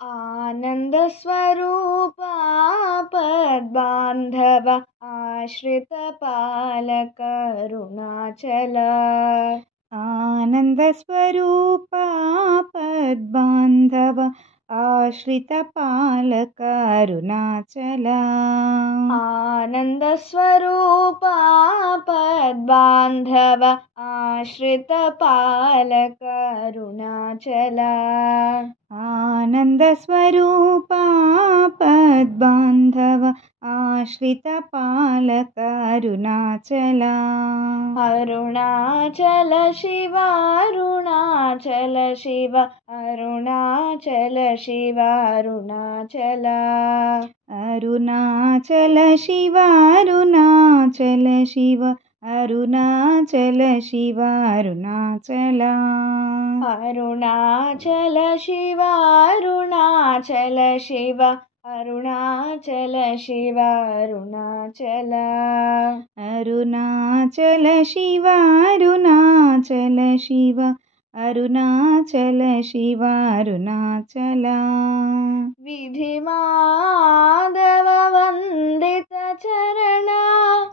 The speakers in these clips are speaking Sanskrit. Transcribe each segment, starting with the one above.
आनन्दस्वरूपा पद्बान्धव आश्रितपालक अरुणाचल। आनन्दस्वरूपा पद्बान्धव आश्रितपालक अरुणाचल। आनन्दस्वरूपा पद्बान्धव आश्रितपालक अरुणाचल। आनन्दस्वरूपा पद्बान्धव आश्रितपालक अरुणाचल। अरुणाचल शिव अरुणाचल शिव अरुणाचल शिव अरुणाचल। अरुणाचल शिव अरुणाचल शिव अरुणाचल शिव अरुणाचल। अरुणाचल शिव अरुणाचल शिव अरुणाचल शिव अरुणाचल। अरुणाचल शिव अरुणाचल शिव अरुणाचल शिव अरुणाचल। विधिमाधव वन्दित चरण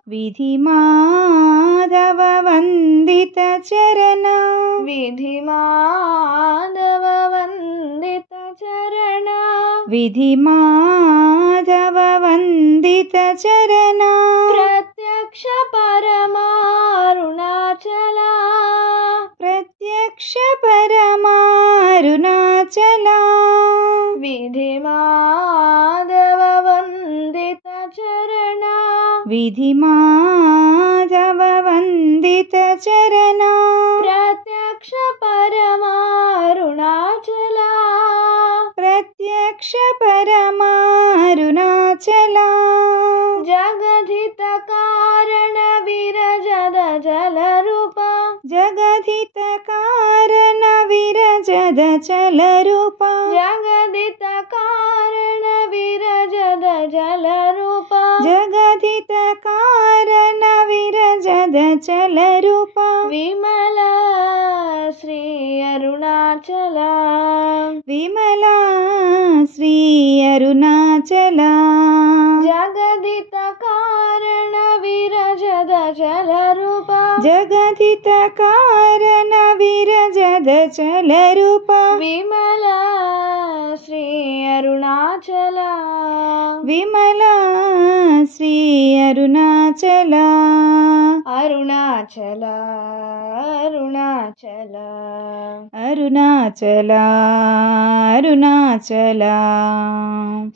विधिमाधव वन्दित चरण विधिमाधव वन्दित चरण विधिमाधव वन्दित चरण प्रत्यक्ष परमारुणाचल प्रत्यक्ष परमारुणाचल। विधिमाधव वन्दित चरण विधिमाधव वन्दित चरण प्रत्यक्ष परमारुणाचल प्रत्यक्ष परमारुणाचल। जगधित कारण विरजद जलरूप जगधित कारण विरजद चलरूप जगदित कारण विरजद जलरूप जगधित कारण विरजद चलरूप विमल श्री अरुणाचल विमला श्री अरुणाचल। जगदित कारण विरजद जलरूप जगधित कारण विरजद चलरूप विमल श्री अरुणाचल विमला श्री अरुणाचल। अरुणाचल अरुणाचल अरुणाचल अरुणाचल।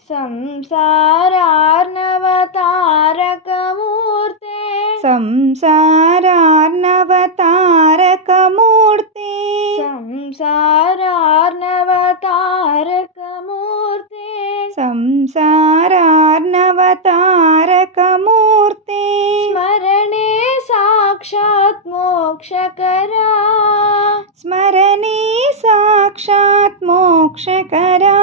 संसारार्णवतारकमूर्ते संसारार्णवतारकमूर्ते संसारार्णवतारकमूर्ते संसारार्णवतारकमूर्ते स्मरणे साक्षात् मोक्षकरा स्मरणे साक्षात् मोक्षकरा।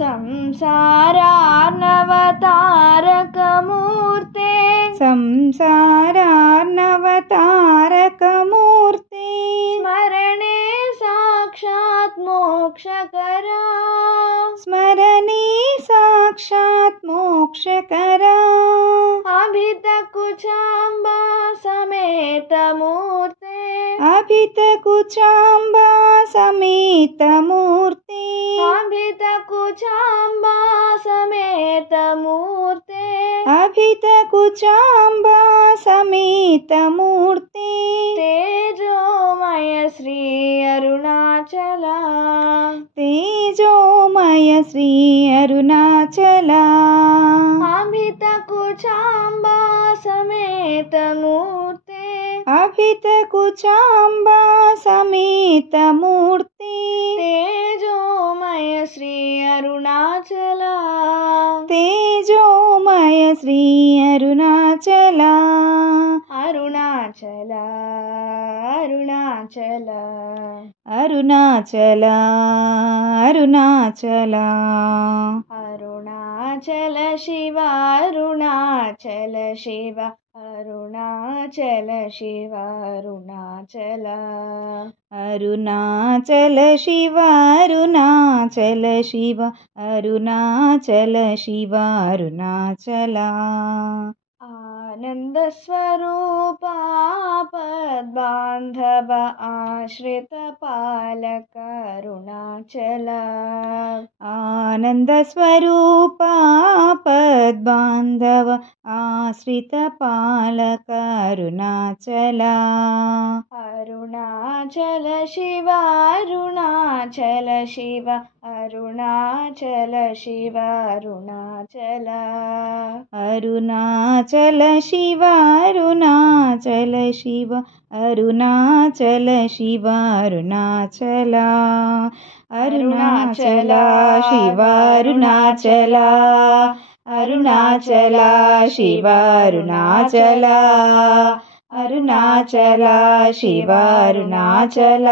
संसारार्णवतारकमूर्ते संसारार्णवतारकमूर्ते स्मरणे साक्षात् मोक्षकरा स्मरणे साक्षात् मोक्षकरा। अभितकुचाम्बा समेत मूर्ते अभितकुचाम्बा समेत मूर्ते अभितकुचाम्बा समेत मूर्ते अभितकुचाम्बा समेत मूर्ते तेजोमय श्री अरुणाचल तेजोमय श्री अरुणाचल। अभितकुचाम्बा समेत मूर्ते अभितकुचाम्बा समेत मूर्ते तेजोमय श्री अरुणाचल तेजोमय श्री अरुणाचल। अरुणाचल अरुणाचल अरुणाचल अरुणाचल अरुणाचल అరుణాచల శివ అరుణాచల శివ అరుణాచల శివ అరుణాచల అరుణాచల శివ అరుణాచల శివ అరుణాచల శివ అరుణాచల ఆనంద స్వరూప పద్బాంధవ ఆశ్రిత పాలక అరుణాచల ఆనంద స్వరూప పద్బాంధవ ఆశ్రిత పాలక అరుణాచల అరుణాచల శివ అరుణాచల శివ అరుణాచల శివ అరుణాచల అరుణాచల శివ అరుణాచల శివ అరుణాచల శివ అరుణాచల అరుణాచల శివ అరుణాచల అరుణాచల శివ అరుణాచల అరుణాచల శివ అరుణాచల